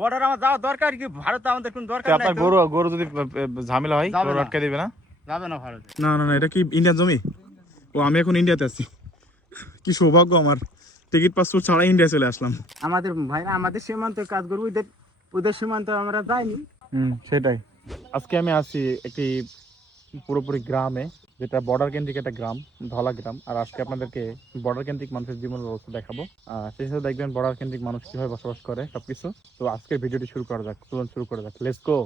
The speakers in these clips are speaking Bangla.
বর্ডার আমার যাওয়া দরকার কি? ভারত আমাদের কোনো দরকার নাই। আপনার তো গরু গরু যদি ঝামেলা হয় যাবে গরু না। আটকে দিবে না? যাবে না ভারতে। না না না, এটা কি ইন্ডিয়ান জমি? ও, আমি এখন ইন্ডিয়াতে আছি। কি সৌভাগ্য আমার, টিকিট পাসপোর্ট ছাড়া ইন্ডিয়া চলে আসলাম। আমাদের ভাইরা আমাদের সীমান্তে কাজ করবো, ওদের ওদের সীমান্তে আমরা যাইনি। সেটাই। আজকে আমি আছি একটি পুরোপুরি গ্রামে, যেটা বর্ডার কেন্দ্রিক একটা গ্রাম, ধলা গ্রাম। আর আজকে আপনাদেরকে বর্ডার কেন্দ্রিক মানুষের জীবন ব্যবস্থা দেখাবো। সেই সাথে দেখবেন বর্ডার কেন্দ্রিক মানুষ কিভাবে বসবাস করে সবকিছু। তো আজকের ভিডিওটি শুরু করা যাক, চলুন শুরু করা যাক, লেটস গো।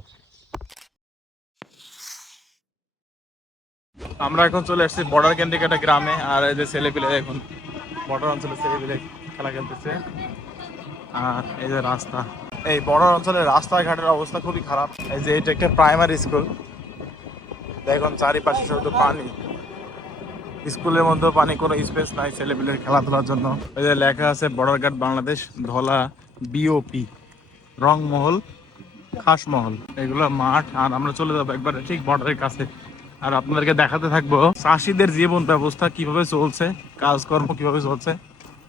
আমরা এখন চলে এসেছি বর্ডার কেন্দ্রিক একটা গ্রামে। আর এই যে ছেলেপিলে এখন বর্ডার অঞ্চলে ছেলেপিলে খেলা খেলতেছে। আর এই যে রাস্তা, এই বর্ডার অঞ্চলের রাস্তাঘাটের অবস্থা খুবই খারাপ। এই যে এটা একটা প্রাইমারি স্কুল, দেখুন চারিপাশে শুধু পানি। স্কুলের মধ্যে পানি, কোনো স্পেস নাই ছেলেপিলের খেলাধুলার জন্য। এই যে লেখা আছে border guard Bangladesh, Dhala BOP, Rangmahal, Khasmahal, এগুলো মাঠ। আর আমরা চলে যাবো একবার ঠিক বর্ডারের কাছে। আর আপনাদেরকে দেখাতে থাকবো চাষিদের জীবন ব্যবস্থা কিভাবে চলছে, কাজকর্ম কিভাবে চলছে,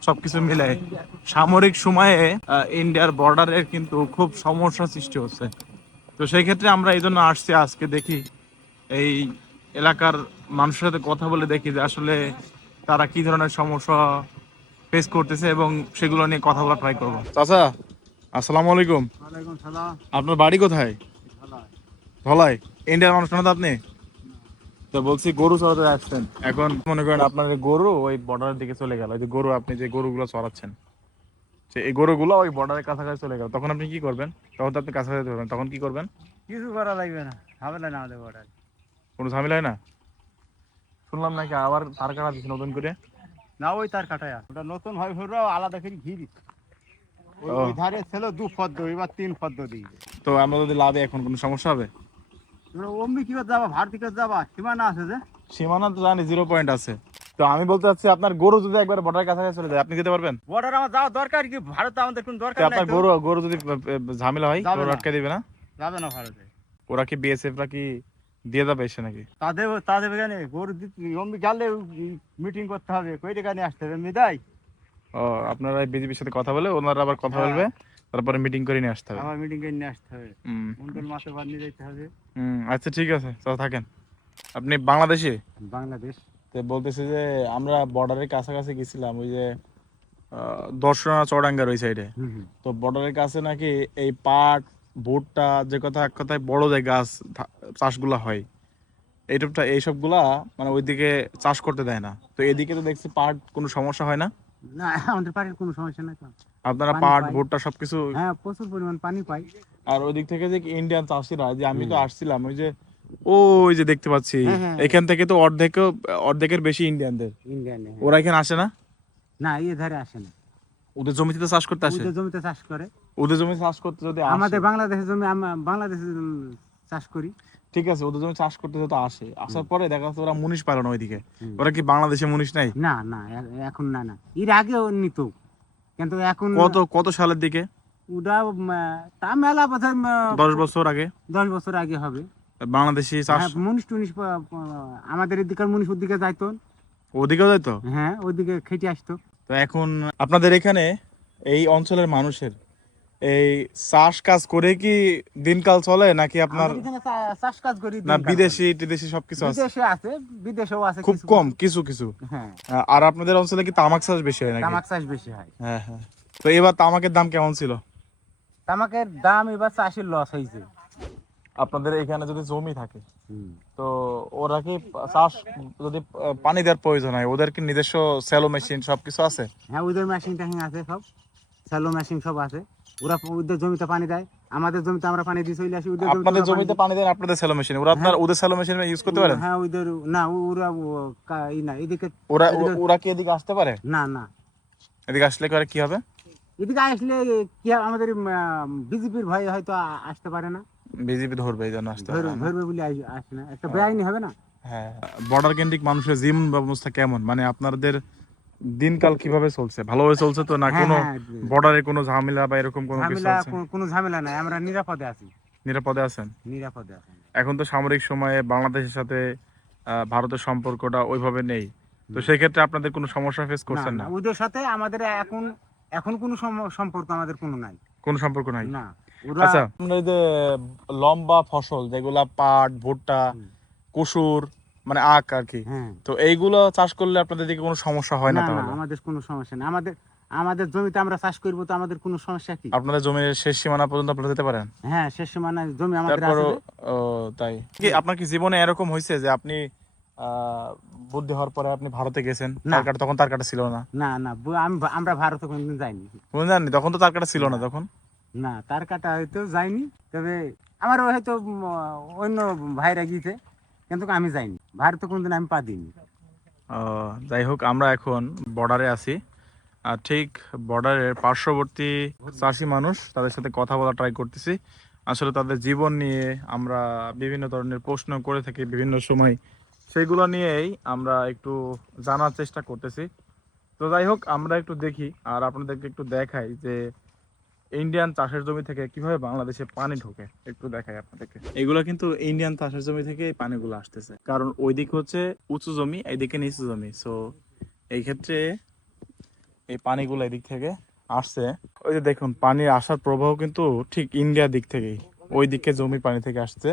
সবকিছু মিলে। সামরিক সময়ে ইন্ডিয়ার বর্ডারের কিন্তু খুব সমস্যা সৃষ্টি হচ্ছে। তো সেই ক্ষেত্রে আমরা এই জন্য আসছি, আজকে দেখি এই এলাকার মানুষের সাথে কথা বলে দেখি যে আসলে তারা কি ধরনের সমস্যা ফেস করতেছে এবং সেগুলো নিয়ে কথা বলা ট্রাই করবো। চাচা, আসসালামু আলাইকুম। ওয়ালাইকুম সালাম। আপনার বাড়ি কোথায়? ধলাই? ইন্ডিয়ার মানুষ না তো আপনি? তো বলছি গরু চড়াতে আসছেন, এখন মনে করেন আপনার গরু ওই বর্ডারের দিকে চলে গেল, যে গরু আপনি যে গরুগুলো চড়াচ্ছেন এই গরুগুলো ওই বর্ডারের কাছাকাছি চলে গেল, তখন আপনি কি করবেন? তখন তো আপনি কাছাকাছি ধরবেন, তখন কি করবেন? কিছু করা লাগবে না, ঝামেলা না আমাদের বর্ডার। কোনো ঝামেলা হয় না? শুনলাম নাকি আবার তার কাটা দিচ্ছে নতুন করে। না, ওই তার কাটায় ওটা নতুন হয় ভরও আলাদা করে ঘিরি। ওই ওই ধারে ছিল 2 ফদ্দ, এবার 3 ফদ্দ দিয়ে। তো আমরা যদি লাভে এখন কোনো সমস্যা হবে? তোমরা অমনি কি করে যাবা? ভারত থেকে যাবা, সীমানা আছে যে। সীমানা তো জানি, 0 পয়েন্ট আছে। তো আমি বলতে চাচ্ছি আপনার গরু যদি একবার বর্ডারের কাছাকাছি চলে যায়, আপনি যেতে পারবেন? বর্ডার আমার যাওয়া দরকার কি? ভারত আমাদের কোনো তো দরকার নাই। আপনার তো গরু গরু যদি ঝামেলা হয় যাবে গরু না। আটকে দিবে না? যাবে না ভারতে। ওরা কি বিএসএফ রা কি দিয়ে যাবে এসে নাকি? তাদের তাদের এখানে গরু অমনি গেলে মিটিং করতে হবে, কই টাকা নিয়ে আসতে হবে, এমনি দেয়। ও, আপনারা বিজেপির সাথে কথা বলে ওনারা আবার কথা হ্যাঁ। বলবে, তারপরে মিটিং করে নিয়ে আসতে হবে। আমার মিটিং করে নিয়ে আসতে হবে, হুম মন্ডল মাসে বার নিয়ে যেতে হবে। আচ্ছা ঠিক আছে, তাহলে থাকেন। আপনি বাংলাদেশি? বাংলাদেশ। তো বলতেছে যে আমরা বর্ডারের কাছাকাছি গেছিলাম, ওই যে দর্শনা চৌডাঙ্গার ওই সাইডে। হুম হুম। তো বর্ডারের কাছে নাকি এই পাট, ভুট্টা, যে কথা এক কথায় বড় যে গাছ চাষগুলা হয়, এইসবগুলা মানে ওইদিকে চাষ করতে দেয় না। তো এদিকে তো দেখছি পাট, কোনো সমস্যা হয় না? না, আমাদের পানির কোনো সমস্যা নাই তো। আপনারা পানি পাট পাই। ভুট্টা সবকিছু। হ্যাঁ, প্রচুর পরিমাণ পানি পাই। আর ওই দিক থেকে যে ইন্ডিয়ান চাষিরা, যে আমি তো আসছিলাম ওই যে ওই যে দেখতে পাচ্ছি, হ্যাঁ হ্যাঁ। এখান থেকে তো অর্ধেকের বেশি ইন্ডিয়ানদের। ইন্ডিয়ানে, হ্যাঁ। ওরা এখানে আসে না? না, এই ধারে আসে না। ওদের জমিতে তো চাষ করতে আসে। ওদের জমিতে চাষ করে। ওদের জমি চাষ করতে যদি আসে, আমাদের বাংলাদেশের জমি বাংলাদেশে চাষ করি। ঠিক আছে, ওদের জমি চাষ করতে যদি আসে, আসার পরে দেখা যাচ্ছে ওরা মুনিশ পায় না ওইদিকে। হুম। ওরা কি বাংলাদেশে মুনিশ নাই? না না, এখন না না, এর আগেও নিত, কিন্তু এখন কত কত সালের দিকে? ওটা তা মেলা বছর 10 বছর আগে 10 বছর আগে হবে। বাংলাদেশি চাষ। হ্যাঁ, মুনিশ টুনিশ আমাদের এদিকের মুনিশ ওদিকে যাইতো। ওদিকেও যাইতো? হ্যাঁ, ওইদিকে খেটে আসতো। তো এখন আপনাদের এখানে এই অঞ্চলের মানুষের এই চাষ কাজ করে কি দিনকাল চলে, নাকি আপনার আমাদের এখানে চাষ কাজ করি না দিনকাল বিদেশি চলে। টিদেশি সবকিছু আছে? বিদেশে আছে, বিদেশেও আছে খুব কিছু কম কিছু। কিছু কিছু। হ্যাঁ, আর আপনাদের অঞ্চলে কি তামাক চাষ বেশি হয় নাকি? তামাক চাষ বেশি হয়। হ্যাঁ হ্যাঁ। তো এবার তামাকের দাম কেমন ছিল? তামাকের দাম এবার চাষির লস হয়েছে। আপনাদের এখানে যদি জমি থাকে, তো ওরা কি চাষ যদি পানি দেওয়ার প্রয়োজন হয়, ওদের কি নিজস্ব সেলো মেশিন সবকিছু আছে? হ্যাঁ, ওদের মেশিন টেশিন আছে, সব স্যালো মেশিন সব আছে। ওরা ওদের জমিতে পানি দেয়, আমাদের জমিতে আমরা পানি দিয়ে চলে আসি। ওদের আপনাদের ওরা জমিতে পানি দেন আপনাদের সেলো মেশিন, ওরা আপনার হ্যাঁ। ওদের সেলো মেশিন ইউজ করতে পারেন? হ্যাঁ, ওদের না, ওরা না এদিকে। ওরা এদিকে- ওরা কি এদিকে আসতে পারে? না না, এদিকে আসলে করে কি হবে? এদিকে আসলে কি আমাদের বিজেপির ভয়ে হয়তো আসতে পারে না। বিজেপি ধরবে এই জন্য আসতে পারে না? ধরবে বলে আসে না, একটা বেআইনি হবে না। হ্যাঁ। বর্ডার কেন্দ্রিক মানুষের জীবন ব্যবস্থা কেমন, মানে আপনাদের দিনকাল কিভাবে চলছে? ভালোভাবে চলছে তো, না হ্যাঁ কোনো হ্যাঁ, বর্ডারে কোনো ঝামেলা বা এরকম কোনো কিছু ঝামেলা আছে? কোনো ঝামেলা নাই, আমরা নিরাপদে আছি। নিরাপদে আছেন? নিরাপদে আছি। এখন তো সামরিক সময়ে বাংলাদেশের সাথে ভারতের সম্পর্কটা ওইভাবে নেই। তো সেই ক্ষেত্রে আপনাদের কোনো সমস্যা ফেস না করছেন না, না? ওদের সাথে আমাদের এখন এখন কোনো সম্পর্ক আমাদের কোনো নাই। কোনো সম্পর্ক নাই? না, ওরা আচ্ছা, আপনার এই যে লম্বা ফসল যেগুলা পাট, ভুট্টা, কুসুর, মানে আখ আর কি, হ্যাঁ, তো এইগুলো চাষ করলে আপনাদের দিকে কোনো সমস্যা হয় না? না না তাহলে আমাদের কোনো সমস্যা নেই। আমাদের আমাদের জমিতে আমরা চাষ করবো, তো আমাদের কোনো সমস্যা কি? আপনাদের জমির শেষ সীমানা পর্যন্ত আপনারা যেতে পারেন? হ্যাঁ, শেষ সীমানা জমি আমাদের আছে তারপরও যে। তাই কি আপনার কি জীবনে এরকম হয়েছে যে আপনি বুদ্ধি হওয়ার পরে আপনি ভারতে গেছেন, না তার কাটা তখন তার কাটা ছিল না? না না, আমরা ভারতে কোনোদিন যাইনি। বুঝলেন, জাননি তখন তো তার কাটা ছিল না না তখন। না, তার কাটা হয়তো যাইনি, তবে আমার হয়তো অন্য ভাইরা গিয়েছে, কিন্তু আমি যাইনি ভারতে, কোনোদিন আমি পা দিইনি। যাই হোক, আমরা এখন বর্ডারে আছি, আর ঠিক বর্ডারের পার্শ্ববর্তী চাষি মানুষ, তাদের সাথে কথা বলা ট্রাই করতেছি। আসলে তাদের জীবন নিয়ে আমরা বিভিন্ন ধরনের প্রশ্ন করে থাকি বিভিন্ন সময়, সেগুলো নিয়েই আমরা একটু জানার চেষ্টা করতেছি। তো যাই হোক, আমরা একটু দেখি আর আপনাদেরকে একটু দেখাই যে ইন্ডিয়ান চাষের জমি থেকে কিভাবে বাংলাদেশে পানি ঢোকে, একটু দেখাই আপনাদেরকে। এগুলো কিন্তু ইন্ডিয়ান চাষের জমি থেকে এই পানিগুলো আসতেছে, কারণ ওইদিকে হচ্ছে উঁচু জমি, এইদিকে নিচু জমি। সো এই ক্ষেত্রে এই পানিগুলো এদিক থেকে আসছে। ওই যে দেখুন, পানির আসার প্রবাহ কিন্তু ঠিক ইন্ডিয়ার দিক থেকেই, ওই দিকে জমি পানি থেকে আসছে,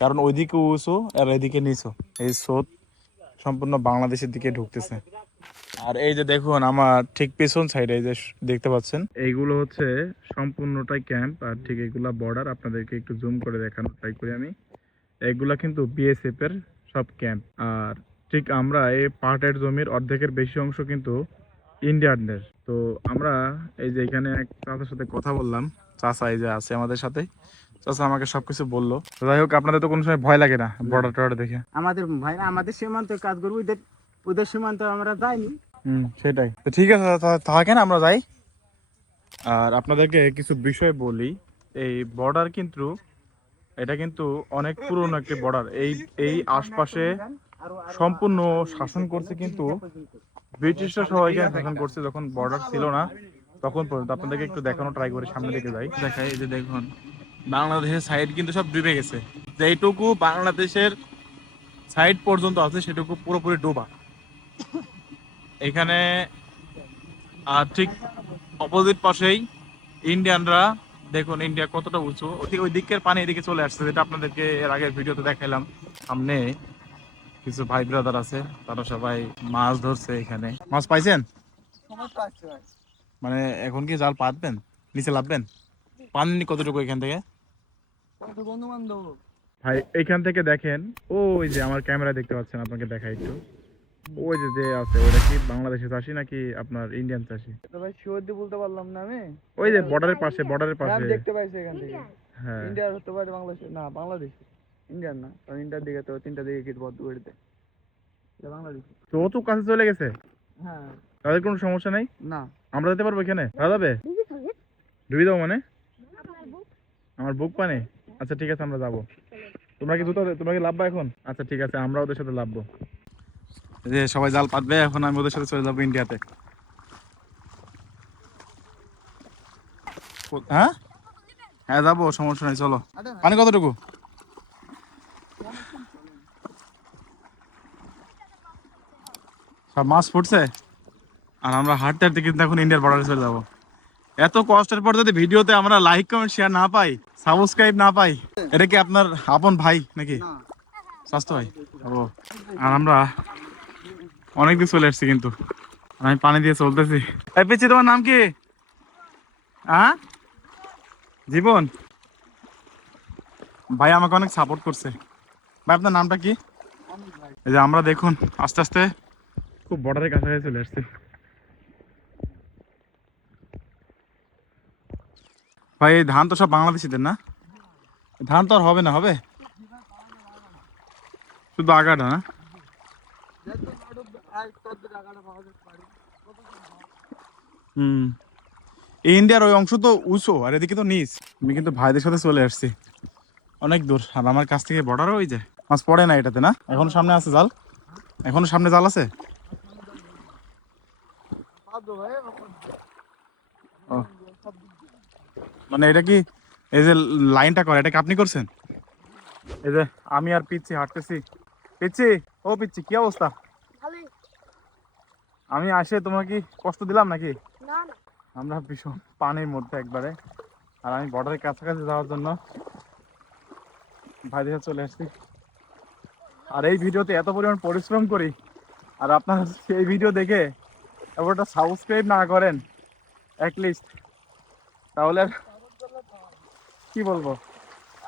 কারণ ওইদিকে উঁচু আর এদিকে নিচু, এই স্রোত সম্পূর্ণ বাংলাদেশের দিকে ঢুকতেছে। আর এই যে দেখুন আমার ঠিক পেছন সাইডে এই যে দেখতে পাচ্ছেন, এইগুলো হচ্ছে সম্পূর্ণটাই ক্যাম্প, আর ঠিক এগুলা বর্ডার। আপনাদেরকে একটু জুম করে দেখানোর ট্রাই করি আমি। এগুলা কিন্তু বিএসএফ এর সব ক্যাম্প। আর ঠিক আমরা এই পাটের জমির অর্ধেকের বেশি অংশ কিন্তু ইন্ডিয়ানদের। তো আমরা এই যে এখানে এক চাচার সাথে কথা বললাম, চাচা এই যে আছে আমাদের সাথে, চাচা আমাকে সবকিছু বললো। যাই হোক, আপনাদের তো কোনো সময় ভয় লাগে না বর্ডার টর্ডার দেখে? আমাদের ভাইরা আমাদের সীমান্তে কাজ করবো, ওদের ওদের সীমান্তে আমরা যাইনি। সেটাই তো, ঠিক আছে, থাকেন আমরা যাই। আর আপনাদেরকে কিছু বিষয় বলি, এই বর্ডার কিন্তু, এটা কিন্তু অনেক পুরনো একটি বর্ডার। এই এই আশপাশে সম্পূর্ণ শাসন করছে কিন্তু ব্রিটিশরা, সবাই এখানে শাসন করছে যখন বর্ডার ছিল না তখন পর্যন্ত। আপনাদেরকে একটু দেখানো ট্রাই করি, সামনে দিকে যাই, দেখাই। এই যে দেখুন, বাংলাদেশের সাইড কিন্তু সব ডুবে গেছে, যেইটুকু বাংলাদেশের সাইড পর্যন্ত আছে সেটুকু পুরোপুরি ডোবা এখানে। আর ঠিক অপোজিট পাশেই ইন্ডিয়ানরা, দেখুন ইন্ডিয়া কতটা উঁচু, ঠিক ওই দিকের পানি এদিকে চলে আসছে, যেটা আপনাদেরকে এর আগের ভিডিওতে দেখাইলাম। সামনে কিছু ভাই ব্রাদার আছে, তারা সবাই মাছ ধরছে। এখানে মাছ পাইছেন? মানে এখন কি জাল পাতবেন, নিচে লাভবেন? পাননি কতটুকু এখান থেকে? ভাই এখান থেকে দেখেন, ওই যে আমার ক্যামেরা দেখতে পাচ্ছেন, আপনাকে দেখাই একটু। ওই যে যে আছে, ওটা কি বাংলাদেশের চাষি নাকি আপনার ইন্ডিয়ান চাষি? তো ভাই শিওর দিয়ে বলতে পারলাম না আমি। ওই যে বর্ডারের পাশে, বর্ডারের হ্যাঁ, পাশে। আমি দেখতে পাইছি এখান থেকে। হ্যাঁ, ইন্ডিয়ার হতে পারে, বাংলাদেশ না, বাংলাদেশ। ইন্ডিয়ান না, কারণ ইন্ডিয়ার দিকে তো তিনটা দিকে গেট বদ্ধ করে দেয়। এটা বাংলাদেশ। তো ও তো কাছে চলে গেছে, হ্যাঁ। তাদের কোনো সমস্যা নেই? না। আমরা যেতে পারবো এখানে? ভালো যাবে? ডুবি দাও মানে? আমার বুক পানে? আচ্ছা ঠিক আছে, আমরা যাবো। তোমরা কি তোমরা কি লাভবা এখন? আচ্ছা ঠিক আছে, আমরা ওদের সাথে লাভবো। যে সবাই জাল পাতবে, এখন আমি ওদের সাথে চলে যাবো ইন্ডিয়াতে। হ্যাঁ হ্যাঁ, যাবো, সমস্যা নেই, চলো। পানি কতটুকু? সব মাছ ফুটছে, আর আমরা হাঁটতে হাঁটতে কিন্তু এখন ইন্ডিয়ার বর্ডারে চলে যাবো। এত কষ্টের পর যদি ভিডিওতে আমরা লাইক কমেন্ট শেয়ার না পাই, সাবস্ক্রাইব না পাই, এটা কি আপনার আপন ভাই নাকি স্বাস্থ্য ভাই? ও, আর আমরা অনেক দিন চলে এসছি, কিন্তু আমি পানি দিয়ে চলতেছি। এই পিচ্ছি, তোমার নাম কি? হ্যাঁ, জীবন ভাই আমাকে অনেক সাপোর্ট করছে। ভাই আপনার নামটা কি? এই যে আমরা দেখুন আস্তে আস্তে খুব বর্ডারের কাছাকাছি চলে আসছি। ভাই এই ধান তো সব বাংলাদেশিদের না? ধান তো আর হবে না, হবে শুধু আগাটা না? হুম, ইন্ডিয়ার ওই অংশ তো উঁচু, আর এদিকে তো নিচ। আমি কিন্তু ভাইদের সাথে চলে আসছি অনেক দূর, আর আমার কাছ থেকে বর্ডার। ওই যে মাছ পড়ে না এটাতে না? এখনো সামনে আছে জাল, এখনো সামনে জাল আছে। ও, মানে এটা কি, এই যে লাইনটা করে, এটা কি আপনি করছেন? এই যে আমি আর পিচ্ছি হাঁটতেছি। পিচ্ছি, ও পিচ্ছি, কি অবস্থা? আমি আসে তোমাকে কি কষ্ট দিলাম নাকি? আমরা ভীষণ পানির মধ্যে একবারে, আর আমি বর্ডারের কাছাকাছি যাওয়ার জন্য ভাইদের চলে আসছি। আর এই ভিডিওতে এত পরিমাণ পরিশ্রম করি, আর আপনারা এই ভিডিও দেখে ওটা সাবস্ক্রাইব না করেন অ্যাটলিস্ট, তাহলে আর কি বলবো,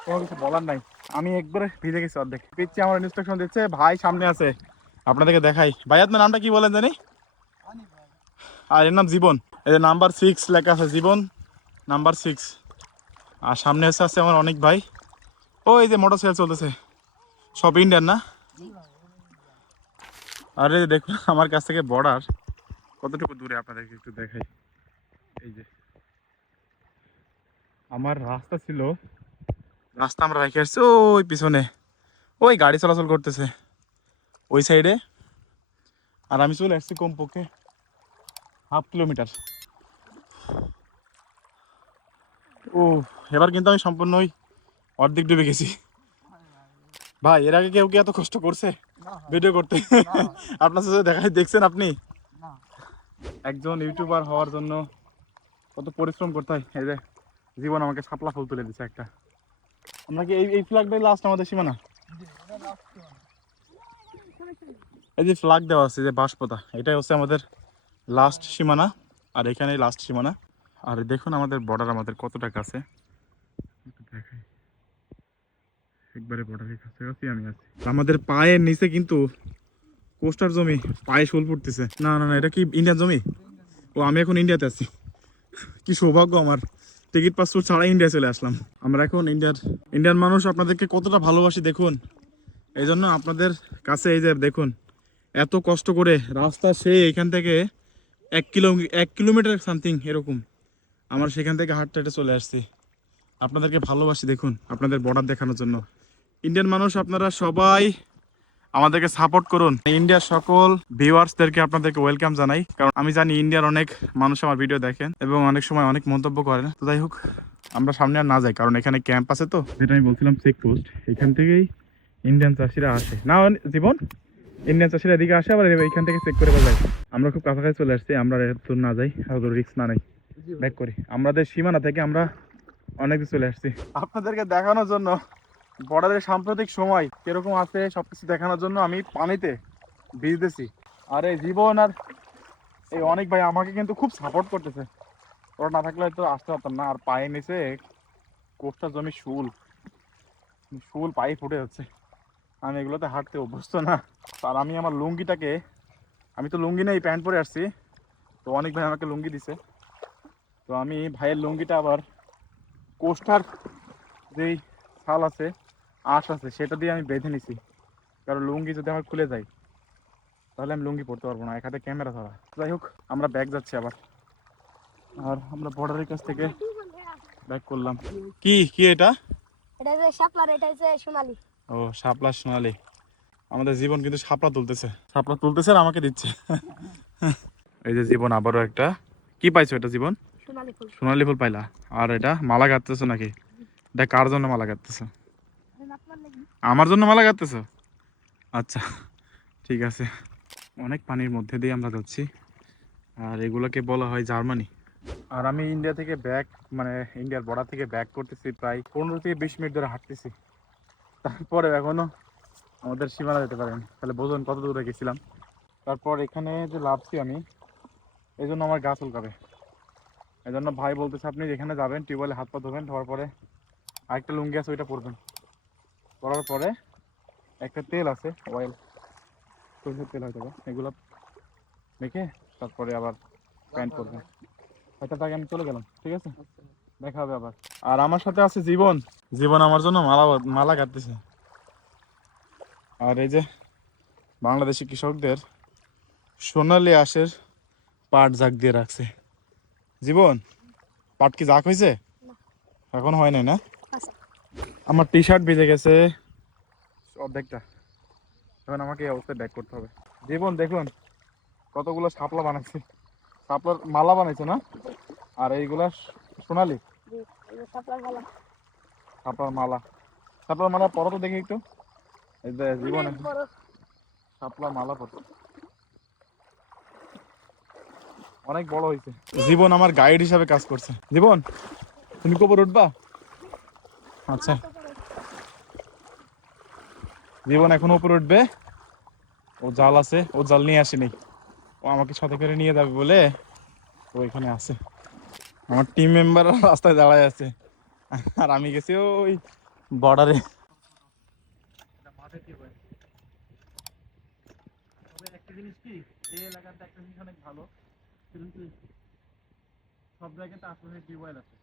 কোনো কিছু বলার নাই। আমি একবারে ভিজে গেছি অর্ধেক। পিচ্ছি আমার ইনস্ট্রাকশন দিচ্ছে, ভাই সামনে আছে, আপনাদেরকে দেখাই। ভাই আপনার নামটা কি বলেন জানি? আর এর নাম জীবন। এই যে নাম্বার 6 লেখা আছে, জীবন নাম্বার 6। আর সামনে এসে আছে আমার অনেক ভাই। ও এই যে মোটরসাইকেল চলতেছে, সব ইন্ডিয়ান না? আরে দেখুন আমার কাছ থেকে বর্ডার কতটুকু দূরে, আপনাদেরকে একটু দেখাই। এই যে আমার রাস্তা ছিল, রাস্তা আমরা রেখে আসছি ওই পিছনে, ওই গাড়ি চলাচল করতেছে ওই সাইডে। আর আমি চলে আসছি কমপক্ষে 1/2 কিলোমিটার। ও এবার কিন্তু আমি সম্পূর্ণ ওই অর্ধেক ডুবে গেছি। ভাই এর আগে কেউ কি এত কষ্ট করছে ভিডিও করতে? আপনার সাথে দেখাই, দেখছেন আপনি একজন ইউটিউবার হওয়ার জন্য কত পরিশ্রম করতে হয়। এই যে জীবন আমাকে শাপলা ফুল তুলে দিচ্ছে একটা। আমরা কি এই ফ্ল্যাগটাই লাস্ট আমাদের সীমানা? এই যে ফ্ল্যাগ দেওয়া আছে যে বাঁশপোতা, এটাই হচ্ছে আমাদের লাস্ট সীমানা। আর এখানেই লাস্ট সীমানা। আর দেখুন আমাদের বর্ডার আমাদের কতটা কাছে, দেখাই একবারে বর্ডারের কাছাকাছি আমি আছি। আমাদের পায়ের নিচে কিন্তু কোস্টার জমি, পায়ে শোল পড়তেছে। না না না, এটা কি ইন্ডিয়ান জমি? ও আমি এখন ইন্ডিয়াতে আছি, কি সৌভাগ্য আমার, টিকিট পাসপোর্ট ছাড়া ইন্ডিয়া চলে আসলাম। আমরা এখন ইন্ডিয়ান মানুষ আপনাদেরকে কতটা ভালোবাসি দেখুন। এই জন্য আপনাদের কাছে এই যে দেখুন এত কষ্ট করে রাস্তা, সেই এখান থেকে 1 কিলোমিটার সামথিং এরকম, আমার সেখান থেকে হাঁটতে হেঁটে চলে আসছি। আপনাদেরকে ভালোবাসি দেখুন, আপনাদের বর্ডার দেখানোর জন্য। ইন্ডিয়ান মানুষ আপনারা সবাই আমাদেরকে সাপোর্ট করুন। ইন্ডিয়ার সকল ভিউয়ার্সদেরকে আপনাদেরকে ওয়েলকাম জানাই, কারণ আমি জানি ইন্ডিয়ার অনেক মানুষ আমার ভিডিও দেখেন এবং অনেক সময় অনেক মন্তব্য করেন। তো যাই হোক, আমরা সামনে আর না যাই, কারণ এখানে ক্যাম্প আছে। তো যেটা আমি বলছিলাম চেকপোস্ট, এখান থেকেই ইন্ডিয়ান চাষিরা আসে না জীবন, ইন্ডিয়ান চাষিরা এদিকে আসে, আবার এইখান থেকে চেক করে যায়। আমরা খুব কাছাকাছি চলে আসছি, আমরা এত না যাই, এত রিস্ক না নেই, ব্যাক করি। আমাদের সীমানা থেকে আমরা অনেক দূর চলে আসছি আপনাদেরকে দেখানোর জন্য। বর্ডারের সাম্প্রতিক সময় কিরকম আছে সবকিছু দেখানোর জন্য আমি পানিতে ভিজতেছি। আর এই জীবন আর এই অনেক ভাই আমাকে কিন্তু খুব সাপোর্ট করতেছে, ওরা না থাকলে হয়তো আসতে পারতাম না। আর পায়ে নিচে কোস্টার জমি শুল শুল পায়ে ফুটে যাচ্ছে, আমি এগুলোতে হাঁটতে অভ্যস্ত না। আর আমি আমার লুঙ্গিটাকে, আমি তো লুঙ্গি নেই, প্যান্ট পরে আসছি, তো অনেক ভাই আমাকে লুঙ্গি দিছে। তো আমি ভাইয়ের লুঙ্গিটা আবার কোস্টার যেই শাল আছে, আঁশ আছে, সেটা দিয়ে আমি বেঁধে নিছি, কারণ লুঙ্গি যদি আমার খুলে যায় তাহলে আমি লুঙ্গি পরতে পারবো না, এক হাতে ক্যামেরা ধরা। যাই হোক, আমরা ব্যাগ যাচ্ছি আবার। আর আমরা বর্ডারের কাছ থেকে ব্যাক করলাম। কি কি এটা? এটা যে শাপলার, এটা যে সোনালী। ও শাপলা সোনালি। আমাদের জীবন কিন্তু শাপলা তুলতেছে আর আমাকে দিচ্ছে। এই যে জীবন আবারও একটা কি পাইছো? এটা জীবন সোনালী ফুল। সোনালি ফুল পাইলা। আর এটা মালা গাঁথতেছো নাকি? এটা কার জন্য মালা গাঁথতেছো? আমার জন্য মালা গাঁথতেছো? আচ্ছা ঠিক আছে। অনেক পানির মধ্যে দিয়ে আমরা যাচ্ছি, আর এগুলোকে বলা হয় জার্মানি। আর আমি ইন্ডিয়া থেকে ব্যাক, মানে ইন্ডিয়ার বর্ডার থেকে ব্যাক করতেছি প্রায় 15 থেকে 20 মিনিট ধরে হাঁটতেছি। তারপরে এখনো আমাদের সীমানা যেতে পারেনি, তাহলে বোঝুন কত দূরে গেছিলাম। তারপর এখানে যে লাভছি আমি, এই জন্য আমার গা চুলকাবে। এই জন্য ভাই বলতেছে আপনি যেখানে যাবেন টিউবওয়েলে হাত পা ধোবেন, ধোয়ার পরে আরেকটা লুঙ্গি আছে ওইটা পরবেন, পরার পরে একটা তেল আছে অয়েল, সরষের তেল হয়তো, এগুলো মেখে তারপরে আবার প্যান্ট করবেন। হয়তো তাকে আমি চলে গেলাম, ঠিক আছে, দেখা হবে আবার। আর আমার সাথে আছে জীবন, জীবন আমার জন্য মালা কাটতেছে। আর এই যে বাংলাদেশি কৃষকদের সোনালি আঁশের পাট জাগ দিয়ে রাখছে। জীবন পাট কি জাগ হয়েছে? এখন হয় নাই না? আমার টি শার্ট ভিজে গেছে অর্ধেকটা, এখন আমাকে এই অবস্থায় ব্যাক করতে হবে। জীবন দেখুন কতগুলো শাপলা বানাইছে, শাপলার মালা বানাইছে না? আর এইগুলা সোনালি শাপলার মালা পরো তো দেখি একটু। এই যে জীবন শাপলার মালা পরো, অনেক বড় হয়েছে। জীবন আমার গাইড হিসাবে কাজ করছে। জীবন তুমি কবর উঠবা? আচ্ছা, জীবন এখন উপরে উঠবে। ও জাল আছে, ও জাল নিয়ে আসেনি, ও আমাকে সাথে করে নিয়ে যাবে বলে ও এখানে আছে। আমার টিম মেম্বার রাস্তায় দাঁড়ায় আছে, আর আমি গেছি ওই বর্ডারে। একটা জিনিস কি, এই এলাকাতে একটা জিনিস অনেক ভালো, কিন্তু সব জায়গাতে আসলে টিউবওয়েল আছে।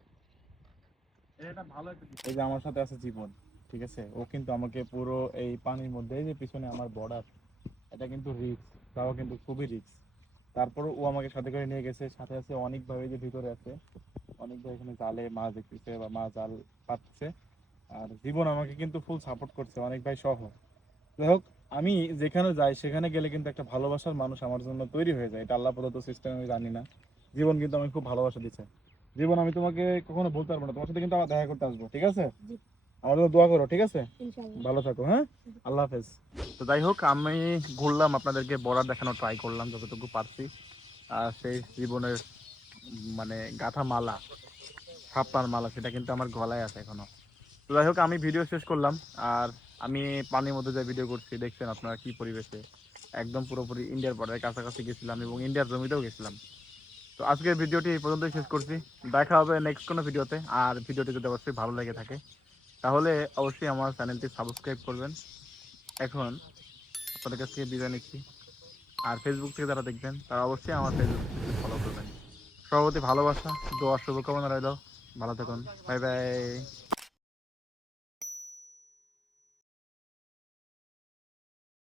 এটা ভালো একটা দিক। এই যে আমার সাথে আছে জীবন, ঠিক আছে, ও কিন্তু আমাকে পুরো এই পানির মধ্যে, এই যে পিছনে আমার বর্ডার, এটা কিন্তু রিস্ক, তাও কিন্তু খুবই রিস্ক। তারপর ও আমাকে সাথে করে নিয়ে গেছে, সাথে আছে অনেক ভাই যে ভিতরে আছে, অনেক ভাই এখানে জালে মাছ দেখতেছে বা মাছ জাল পাচ্ছে। আর জীবন আমাকে কিন্তু ফুল সাপোর্ট করছে, অনেক ভাই সহ। যাই হোক, আমি যেখানে যাই সেখানে গেলে কিন্তু একটা ভালোবাসার মানুষ আমার জন্য তৈরি হয়ে যায়, এটা আল্লাহ প্রদত্ত সিস্টেম, আমি জানি না। জীবন কিন্তু আমাকে খুব ভালোবাসা দিচ্ছে। জীবন, আমি তোমাকে কখনো বলতে পারবো না, তোমার সাথে কিন্তু আবার দেখা করতে আসবো, ঠিক আছে? জি। আমার জন্য দোয়া করো, ঠিক আছে? ইনশাআল্লাহ। ভালো থাকো, হ্যাঁ, আল্লাহ হাফেজ। তো যাই হোক, আমি ঘুরলাম, আপনাদেরকে বর্ডার দেখানোর ট্রাই করলাম যতটুকু পারছি। আর সেই জীবনের মানে গাঁথা মালা, ছাপ্পার মালা, সেটা কিন্তু আমার গলায় আছে এখনো। তো যাই হোক, আমি ভিডিও শেষ করলাম। আর আমি পানির মধ্যে যে ভিডিও করছি, দেখছেন আপনারা কি পরিবেশে, একদম পুরোপুরি ইন্ডিয়ার বর্ডারের কাছাকাছি গেছিলাম এবং ইন্ডিয়ার জমিতেও গেছিলাম। তো আজকের ভিডিওটি এই পর্যন্তই শেষ করছি। দেখা হবে নেক্সট কোনো ভিডিওতে। আর ভিডিওটি যদি অবশ্যই ভালো লেগে থাকে তাহলে অবশ্যই আমার চ্যানেলটি সাবস্ক্রাইব করবেন। এখন আপনাদের কাছ থেকে বিদায় নিচ্ছি। আর ফেসবুক থেকে যারা দেখবেন তারা অবশ্যই আমার ফেসবুক ফলো করবেন। সর্বপ্রতি ভালোবাসা, দোয়া, শুভকামনা রইল। ভালো থাকুন, বাই বাই।